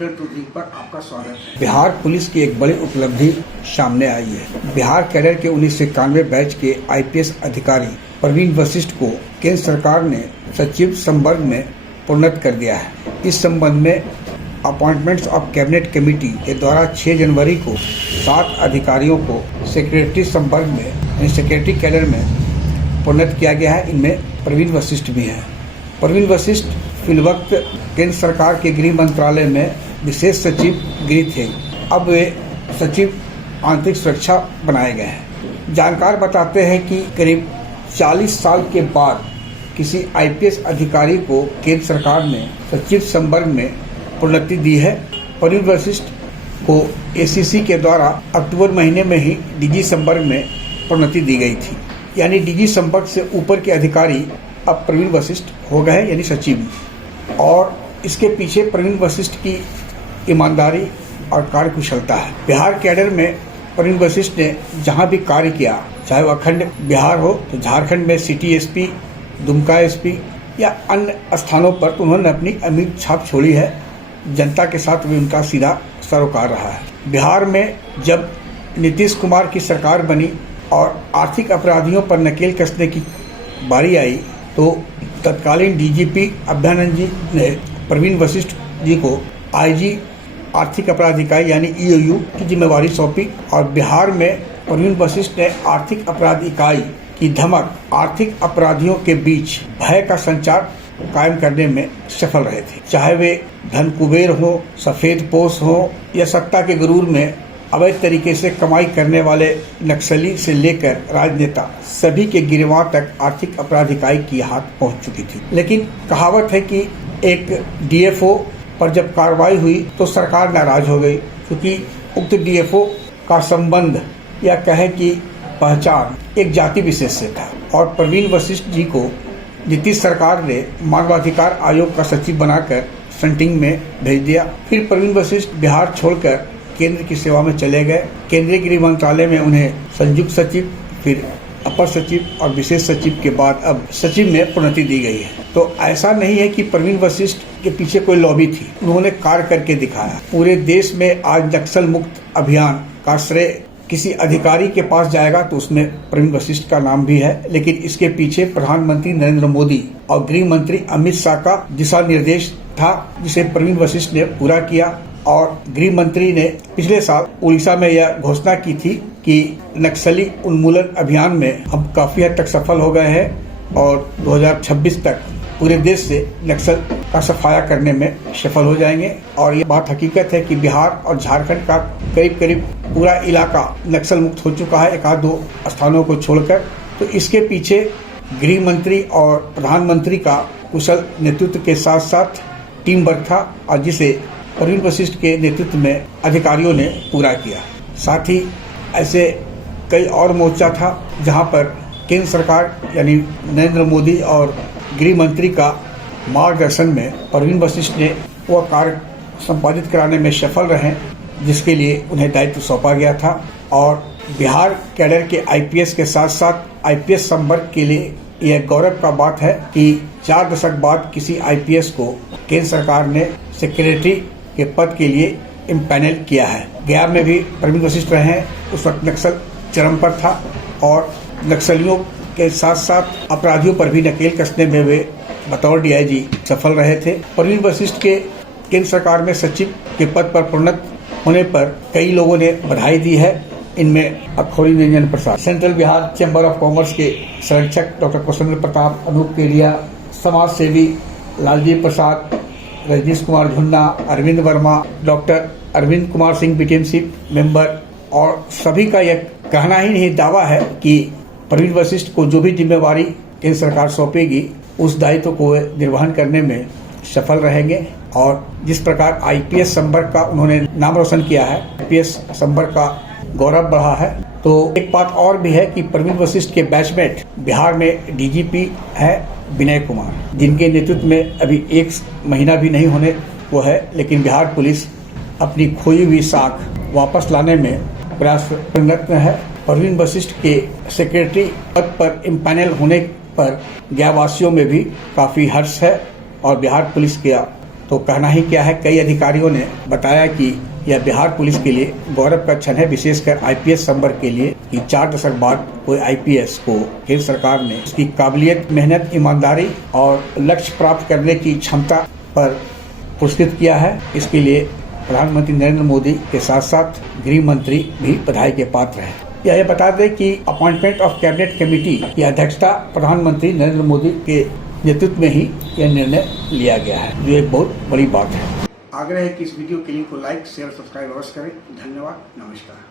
Total truth पर आपका स्वागत है। बिहार पुलिस की एक बड़ी उपलब्धि सामने आई है। बिहार कैडर के 1991 बैच के आईपीएस अधिकारी प्रवीण वशिष्ठ को केंद्र सरकार ने सचिव संवर्ग में प्रोन्नत कर दिया है। इस संबंध में अपॉइंटमेंट्स ऑफ कैबिनेट कमेटी के द्वारा 6 जनवरी को 7 अधिकारियों को सेक्रेटरी संवर्ग में यानी सेक्रेटरी कैडर में प्रोन्नत किया गया है। इनमें प्रवीण वशिष्ठ भी हैं। प्रवीण वशिष्ठ फिलवक्त केंद्र सरकार के गृह मंत्रालय में विशेष सचिव गृह थे। अब वे सचिव आंतरिक सुरक्षा बनाए गए हैं। जानकार बताते हैं कि करीब 40 साल के बाद किसी आईपीएस अधिकारी को केंद्र सरकार ने सचिव संवर्ग में प्रोन्नति दी है। प्रवीण वशिष्ठ को एसीसी के द्वारा अक्टूबर महीने में ही डीजी संवर्ग में प्रोन्नति दी गई थी। यानी डीजी संवर्ग से ऊपर के अधिकारी अब प्रवीण वशिष्ठ हो गए यानी सचिव। और इसके पीछे प्रवीण वशिष्ठ की ईमानदारी और कार्यकुशलता है। बिहार कैडर में प्रवीण वशिष्ठ ने जहां भी कार्य किया, चाहे वो अखंड बिहार हो तो झारखंड में सिटी एसपी, दुमका एसपी या अन्य स्थानों पर तो उन्होंने अपनी अमिट छाप छोड़ी है। जनता के साथ भी उनका सीधा सरोकार रहा है। बिहार में जब नीतीश कुमार की सरकार बनी और आर्थिक अपराधियों पर नकेल कसने की बारी आई तो तत्कालीन डीजीपी अभ्यानंद जी ने प्रवीण वशिष्ठ जी को आईजी आर्थिक अपराध इकाई यानी ईओयू की जिम्मेवारी सौंपी और बिहार में प्रवीण वशिष्ठ ने आर्थिक अपराध इकाई की धमक आर्थिक अपराधियों के बीच भय का संचार कायम करने में सफल रहे थे। चाहे वे धन कुबेर हो, सफेद पोश हो या सत्ता के गुरूर में अवैध तरीके से कमाई करने वाले नक्सली से लेकर राजनेता सभी के गिरवां तक आर्थिक अपराध इकाई की हाथ पहुंच चुकी थी। लेकिन कहावत है कि एक डीएफओ पर जब कार्रवाई हुई तो सरकार नाराज हो गई, क्योंकि उक्त डीएफओ का संबंध या कहे कि पहचान एक जाति विशेष से था। और प्रवीण वशिष्ठ जी को नीतीश सरकार ने मानवाधिकार आयोग का सचिव बनाकर फ्रंटिंग में भेज दिया। फिर प्रवीण वशिष्ठ बिहार छोड़कर केंद्र की सेवा में चले गए। केंद्रीय गृह मंत्रालय में उन्हें संयुक्त सचिव, फिर अपर सचिव और विशेष सचिव के बाद अब सचिव में प्रोन्नति दी गई है। तो ऐसा नहीं है कि प्रवीण वशिष्ठ के पीछे कोई लॉबी थी, उन्होंने कार्य करके दिखाया। पूरे देश में आज नक्सल मुक्त अभियान का श्रेय किसी अधिकारी के पास जाएगा तो उसमें प्रवीण वशिष्ठ का नाम भी है। लेकिन इसके पीछे प्रधानमंत्री नरेंद्र मोदी और गृह मंत्री अमित शाह का दिशा निर्देश था, जिसे प्रवीण वशिष्ठ ने पूरा किया। और गृह मंत्री ने पिछले साल उड़ीसा में यह घोषणा की थी कि नक्सली उन्मूलन अभियान में हम काफी हद तक सफल हो गए हैं और 2026 तक पूरे देश से नक्सल का सफाया करने में सफल हो जाएंगे। और ये बात हकीकत है कि बिहार और झारखंड का करीब करीब पूरा इलाका नक्सल मुक्त हो चुका है, 1-2 स्थानों को छोड़कर। तो इसके पीछे गृह मंत्री और प्रधानमंत्री का कुशल नेतृत्व के साथ साथ टीम वर्क था, और जिसे प्रवीण वशिष्ठ के नेतृत्व में अधिकारियों ने पूरा किया। साथ ही ऐसे कई और मोर्चा था जहां पर केंद्र सरकार यानी नरेंद्र मोदी और गृह मंत्री का मार्गदर्शन में प्रवीण वशिष्ठ ने वह कार्य संपादित कराने में सफल रहे, जिसके लिए उन्हें दायित्व सौंपा गया था। और बिहार कैडर के आईपीएस के साथ साथ आईपीएस संवर्ग के लिए यह गौरव का बात है कि 4 दशक बाद किसी आईपीएस को केंद्र सरकार ने सेक्रेटरी के पद के लिए इम्पैनल किया है। गया में भी प्रवीण वशिष्ठ रहे हैं, उस वक्त नक्सल चरम पर था और नक्सलियों के साथ साथ अपराधियों पर भी नकेल कसने में वे बतौर डीआईजी सफल रहे थे। प्रवीण वशिष्ठ के केंद्र सरकार में सचिव के पद पर प्रोन्नत होने पर कई लोगों ने बधाई दी है। इनमें Akhauri Niranjan Prasad, central Bihar chamber of commerce के संरक्षक डॉक्टर कौशलेंद्र प्रताप, अनूप केलिया, समाज सेवी Lalji Prasad, Rajnish Kumar Jhunna, Arvind Verma, doctor Arvind Kumar Singh BTMC member, और सभी का यह कहना ही नहीं दावा है कि प्रवीण वशिष्ठ को जो भी जिम्मेवारी केंद्र सरकार सौंपेगी उस दायित्व को निर्वहन करने में सफल रहेंगे। और जिस प्रकार आईपीएस संवर्ग का उन्होंने नाम रोशन किया है, आईपीएस संवर्ग का गौरव बढ़ा है। तो एक बात और भी है कि प्रवीण वशिष्ठ के बैचमेट बिहार में डीजीपी है विनय कुमार, जिनके नेतृत्व में अभी 1 महीना भी नहीं होने को है, लेकिन बिहार पुलिस अपनी खोई हुई साख वापस लाने में प्रयासरत है। प्रवीण वशिष्ठ के सेक्रेटरी पद पर इम्पैनल होने पर गयावासियों में भी काफ़ी हर्ष है और बिहार पुलिस का तो कहना ही क्या है, कई अधिकारियों ने बताया कि यह बिहार पुलिस के लिए गौरव का क्षण है, विशेषकर आईपीएस संवर्ग के लिए कि 4 दशक बाद कोई आईपीएस को केंद्र सरकार ने उसकी काबिलियत, मेहनत, ईमानदारी और लक्ष्य प्राप्त करने की क्षमता पर पुरस्कृत किया है। इसके लिए प्रधानमंत्री नरेंद्र मोदी के साथ साथ गृह मंत्री भी बधाई के पात्र हैं। यह बता दें कि अपॉइंटमेंट ऑफ कैबिनेट कमेटी की अध्यक्षता प्रधानमंत्री नरेंद्र मोदी के नेतृत्व में ही यह निर्णय लिया गया है, जो एक बहुत बड़ी बात है। आग्रह है कि इस वीडियो के लिंक को लाइक, शेयर, सब्सक्राइब अवश्य करें। धन्यवाद, नमस्कार।